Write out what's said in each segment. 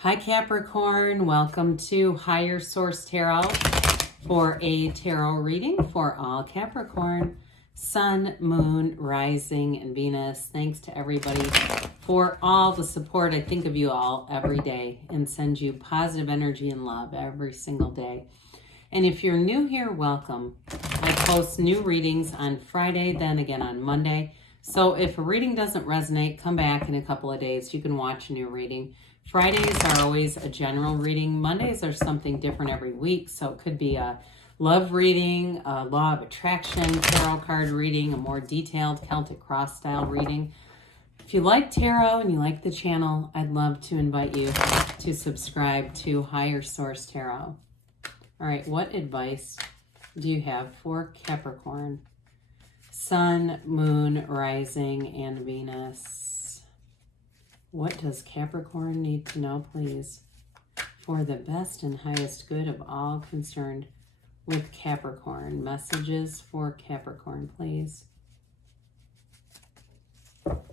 Hi Capricorn, welcome to Higher Source Tarot for a tarot reading for all Capricorn, Sun, Moon, Rising, and Venus. Thanks to everybody for all the support. I think of you all every day and send you positive energy and love every single day. And if you're new here, welcome. I post new readings on Friday, then again on Monday. So if a reading doesn't resonate, come back in a couple of days. You can watch a new reading. Fridays are always a general reading. Mondays are something different every week. So it could be a love reading, a law of attraction tarot card reading, a more detailed Celtic cross style reading. If you like tarot and you like the channel, I'd love to invite you to subscribe to Higher Source Tarot. All right, what advice do you have for Capricorn? Sun, Moon, Rising, and Venus. What does Capricorn need to know, please, for the best and highest good of all concerned with Capricorn? Messages for Capricorn, please. All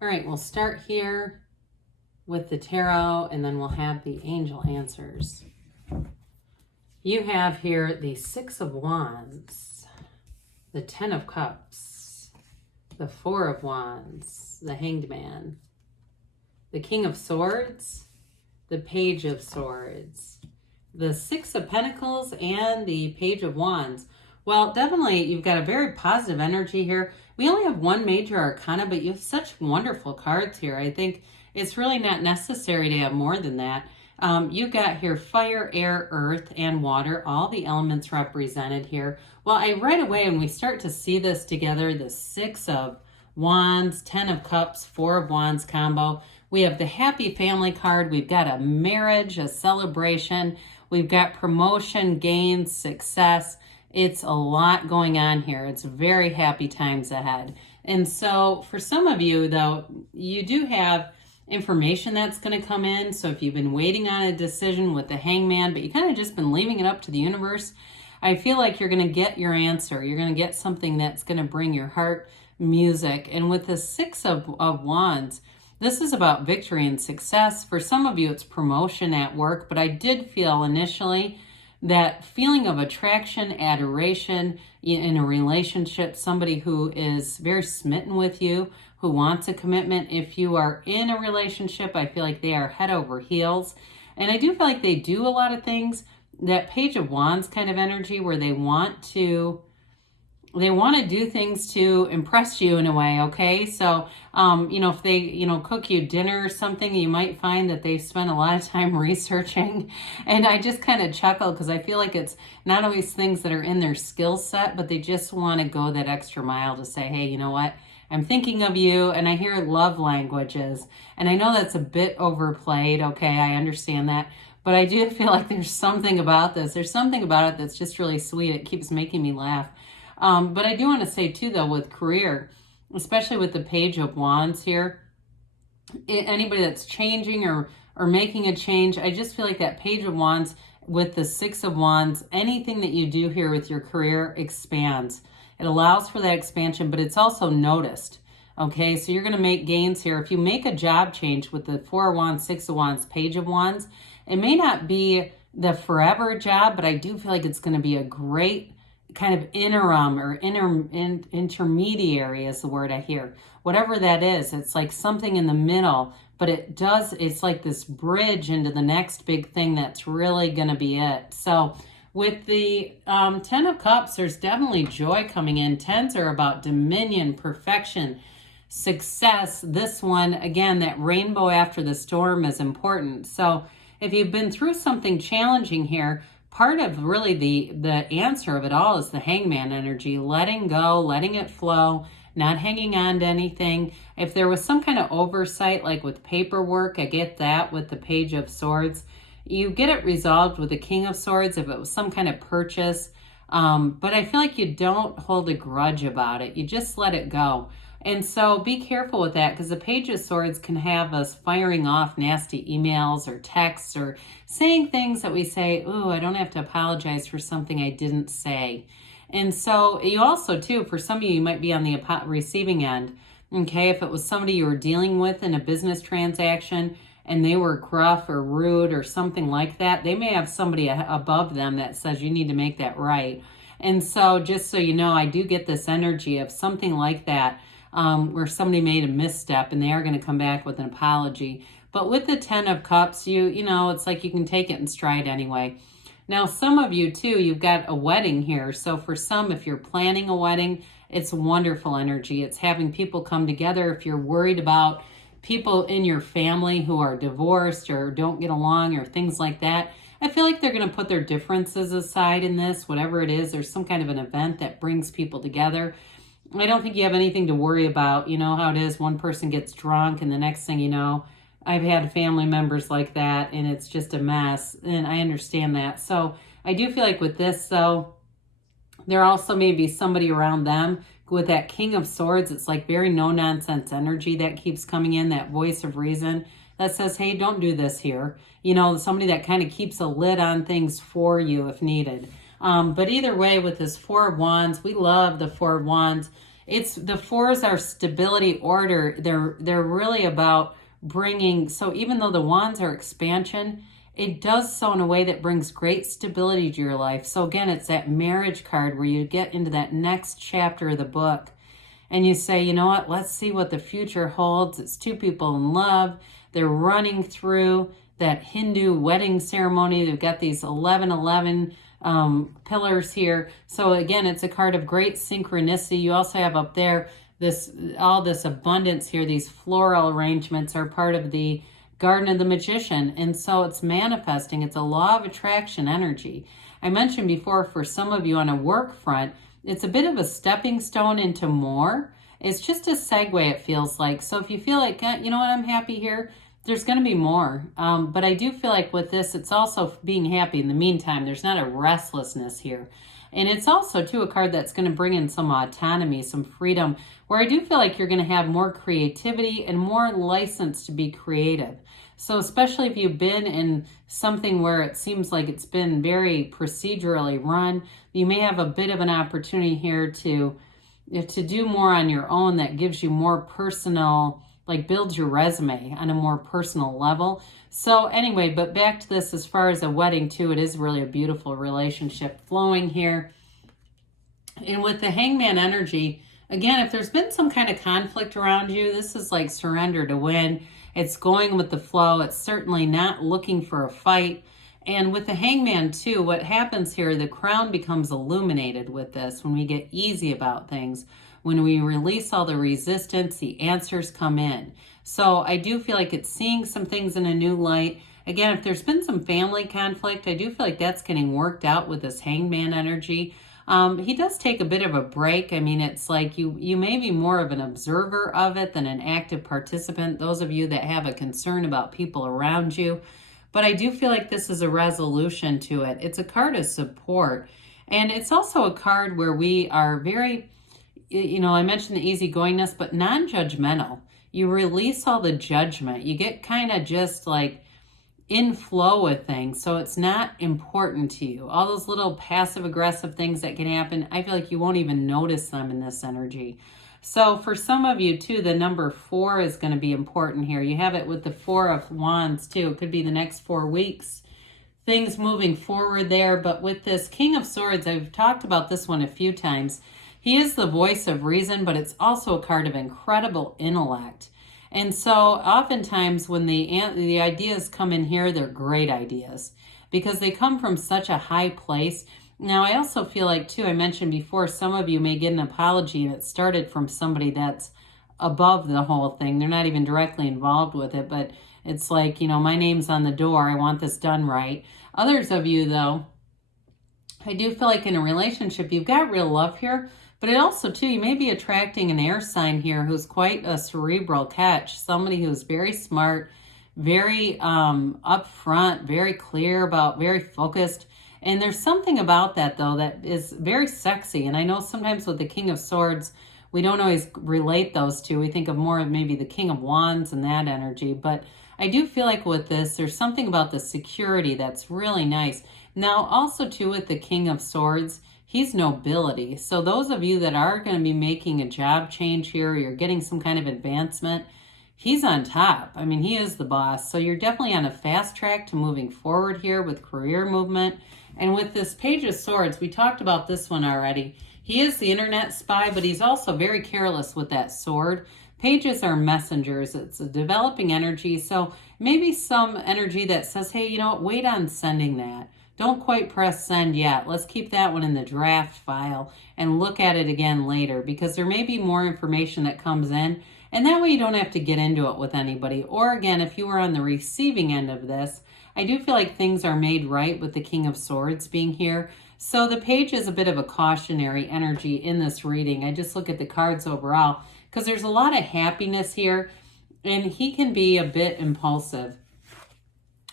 right, we'll start here with the tarot, and then we'll have the angel answers. You have here the Six of Wands, the Ten of Cups, the Four of Wands, the Hanged Man, the King of Swords, the Page of Swords, the Six of Pentacles, and the Page of Wands. Well, definitely you've got a very positive energy here. We only have one major arcana, but you have such wonderful cards here. I think it's really not necessary to have more than that. You've got here fire, air, earth, and water, all the elements represented here. Well, right away when we start to see this together, the Six of Wands, Ten of Cups, Four of Wands combo, we have the happy family card. We've got a marriage, a celebration. We've got promotion, gains, success. It's a lot going on here. It's very happy times ahead. And so for some of you, though, you do have information that's going to come in. So if you've been waiting on a decision with the Hangman, but you kind of just been leaving it up to the universe, I feel like you're going to get your answer. You're going to get something that's going to bring your heart music. And with the Six of Wands, this is about victory and success. For some of you, it's promotion at work, but I did feel initially that feeling of attraction, adoration in a relationship, somebody who is very smitten with you, who wants a commitment. If you are in a relationship, I feel like they are head over heels. And I do feel like they do a lot of things, that Page of Wands kind of energy where they want to do things to impress you in a way, okay? So, if they, cook you dinner or something, you might find that they spend a lot of time researching. And I just kind of chuckle because I feel like it's not always things that are in their skill set, but they just want to go that extra mile to say, hey, you know what? I'm thinking of you. And I hear love languages. And I know that's a bit overplayed, okay? I understand that. But I do feel like there's something about this. There's something about it that's just really sweet. It keeps making me laugh. But I do want to say too, though, with career, especially with the Page of Wands here, anybody that's changing or making a change, I just feel like that Page of Wands with the Six of Wands, anything that you do here with your career expands. It allows for that expansion, but it's also noticed. Okay, so you're going to make gains here. If you make a job change with the Four of Wands, Six of Wands, Page of Wands, it may not be the forever job, but I do feel like it's going to be a great kind of interim or intermediary is the word I hear. Whatever that is, it's like something in the middle, but it's like this bridge into the next big thing that's really going to be it. So with the Ten of Cups, there's definitely joy coming in. Tens are about dominion, perfection, success. This one, again, that rainbow after the storm is important. So if you've been through something challenging here, part of really the answer of it all is the Hangman energy, letting go, letting it flow, not hanging on to anything. If there was some kind of oversight, like with paperwork, I get that with the Page of Swords. You get it resolved with the King of Swords if it was some kind of purchase. But I feel like you don't hold a grudge about it. You just let it go. And so be careful with that, because the Page of Swords can have us firing off nasty emails or texts or saying things that we say, ooh, I don't have to apologize for something I didn't say. And so you also, too, for some of you, you might be on the receiving end. Okay, if it was somebody you were dealing with in a business transaction and they were gruff or rude or something like that, they may have somebody above them that says you need to make that right. And so just so you know, I do get this energy of something like that, where somebody made a misstep and they are going to come back with an apology. But with the 10 of Cups, you know, it's like you can take it in stride anyway. Now, some of you too, you've got a wedding here. So for some, if you're planning a wedding, it's wonderful energy. It's having people come together. If you're worried about people in your family who are divorced or don't get along or things like that, I feel like they're going to put their differences aside in this, whatever it is. There's some kind of an event that brings people together. I don't think you have anything to worry about. You know how it is. One person gets drunk and the next thing you know, I've had family members like that and it's just a mess. And I understand that. So I do feel like with this, though, there also may be somebody around them with that King of Swords. It's like very no-nonsense energy that keeps coming in, that voice of reason that says, hey, don't do this here. You know, somebody that kind of keeps a lid on things for you if needed. But either way, with this Four of Wands, we love the Four of Wands. It's the fours are stability, order. They're really about bringing, so even though the wands are expansion, it does so in a way that brings great stability to your life. So again, it's that marriage card where you get into that next chapter of the book and you say, you know what, let's see what the future holds. It's two people in love. They're running through that Hindu wedding ceremony. They've got these 11 pillars here. So again, it's a card of great synchronicity. You also have up there all this abundance here. These floral arrangements are part of the Garden of the Magician. And so it's manifesting. It's a law of attraction energy. I mentioned before, for some of you on a work front, it's a bit of a stepping stone into more. It's just a segue, it feels like. So if you feel like, you know what, I'm happy here, there's going to be more. But I do feel like with this, it's also being happy in the meantime. There's not a restlessness here. And it's also, too, a card that's going to bring in some autonomy, some freedom, where I do feel like you're going to have more creativity and more license to be creative. So especially if you've been in something where it seems like it's been very procedurally run, you may have a bit of an opportunity here to do more on your own that gives you more personal, like builds your resume on a more personal level. So anyway, but back to this, as far as a wedding too, it is really a beautiful relationship flowing here. And with the Hangman energy, again, if there's been some kind of conflict around you, this is like surrender to win. It's going with the flow. It's certainly not looking for a fight. And with the Hangman too, what happens here, the crown becomes illuminated with this when we get easy about things. When we release all the resistance, the answers come in. So I do feel like it's seeing some things in a new light. Again, if there's been some family conflict, I do feel like that's getting worked out with this Hangman energy. He does take a bit of a break. I mean, it's like you may be more of an observer of it than an active participant, those of you that have a concern about people around you. But I do feel like this is a resolution to it. It's a card of support. And it's also a card where we are very, you know, I mentioned the easygoingness, but non-judgmental. You release all the judgment. You get kind of just like in flow with things. So it's not important to you. All those little passive aggressive things that can happen, I feel like you won't even notice them in this energy. So for some of you too, the number 4 is going to be important here. You have it with the 4 of Wands too. It could be the next 4 weeks. Things moving forward there. But with this King of Swords, I've talked about this one a few times. He is the voice of reason, but it's also a card of incredible intellect. And so oftentimes when the ideas come in here, they're great ideas because they come from such a high place. Now, I also feel like, too, I mentioned before, some of you may get an apology and it started from somebody that's above the whole thing. They're not even directly involved with it, but it's like, you know, my name's on the door. I want this done right. Others of you, though, I do feel like in a relationship, you've got real love here. But it also, too, you may be attracting an air sign here who's quite a cerebral catch. Somebody who's very smart, very upfront, very clear about, very focused. And there's something about that, though, that is very sexy. And I know sometimes with the King of Swords, we don't always relate those two. We think of more of maybe the King of Wands and that energy. But I do feel like with this, there's something about the security that's really nice. Now, also, too, with the King of Swords, he's nobility. So those of you that are going to be making a job change here, you're getting some kind of advancement, he's on top. I mean, he is the boss. So you're definitely on a fast track to moving forward here with career movement. And with this Page of Swords, we talked about this one already. He is the internet spy, but he's also very careless with that sword. Pages are messengers. It's a developing energy. So maybe some energy that says, hey, you know what, wait on sending that. Don't quite press send yet. Let's keep that one in the draft file and look at it again later, because there may be more information that comes in, and that way you don't have to get into it with anybody. Or again, if you were on the receiving end of this, I do feel like things are made right with the King of Swords being here. So the page is a bit of a cautionary energy in this reading. I just look at the cards overall because there's a lot of happiness here, and he can be a bit impulsive.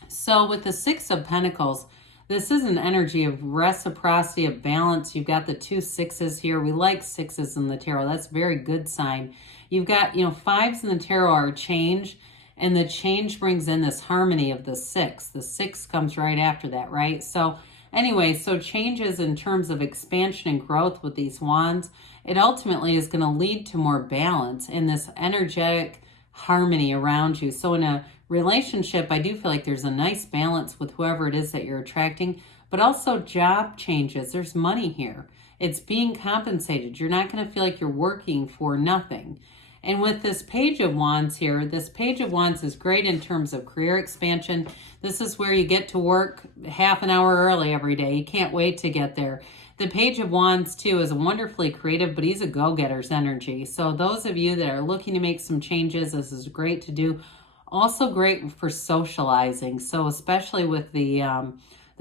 So with the Six of Pentacles, this is an energy of reciprocity, of balance. You've got the 2 6s here. We like 6s in the tarot. That's a very good sign. You've got, 5s in the tarot are change, and the change brings in this harmony of the 6. The 6 comes right after that, right? So anyway, so changes in terms of expansion and growth with these wands, it ultimately is going to lead to more balance in this energetic harmony around you. So in a relationship, I do feel like there's a nice balance with whoever it is that you're attracting, but also job changes. There's money here. It's being compensated. You're not going to feel like you're working for nothing. And with this Page of Wands here, this Page of Wands is great in terms of career expansion. This is where you get to work half an hour early every day. You can't wait to get there. The Page of Wands, too, is wonderfully creative, but he's a go-getter's energy. So those of you that are looking to make some changes, this is great to do. Also great for socializing. So especially with the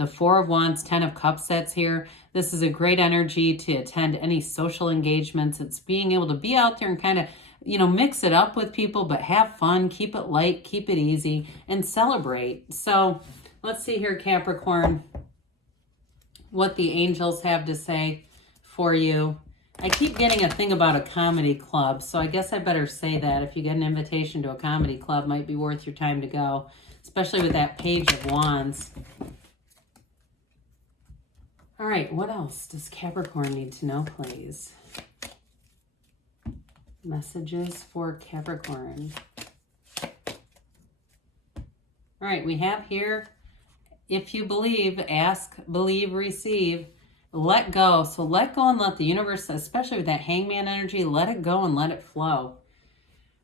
4 of Wands, 10 of Cups that's here, this is a great energy to attend any social engagements. It's being able to be out there and kind of, mix it up with people, but have fun, keep it light, keep it easy, and celebrate. So let's see here, Capricorn, what the angels have to say for you. I keep getting a thing about a comedy club, so I guess I better say that. If you get an invitation to a comedy club, might be worth your time to go, especially with that Page of Wands. All right, what else does Capricorn need to know, please? Messages for Capricorn. All right, we have here, if you believe, ask, believe, receive, let go. So let go and let the universe, especially with that Hangman energy, let it go and let it flow.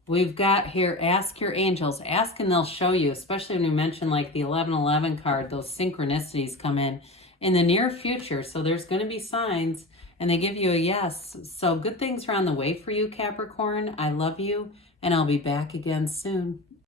We've got here, ask your angels. Ask and they'll show you, especially when we mention like the 1111 card, those synchronicities come in the near future. So there's going to be signs, and they give you a yes. So good things are on the way for you, Capricorn. I love you, and I'll be back again soon.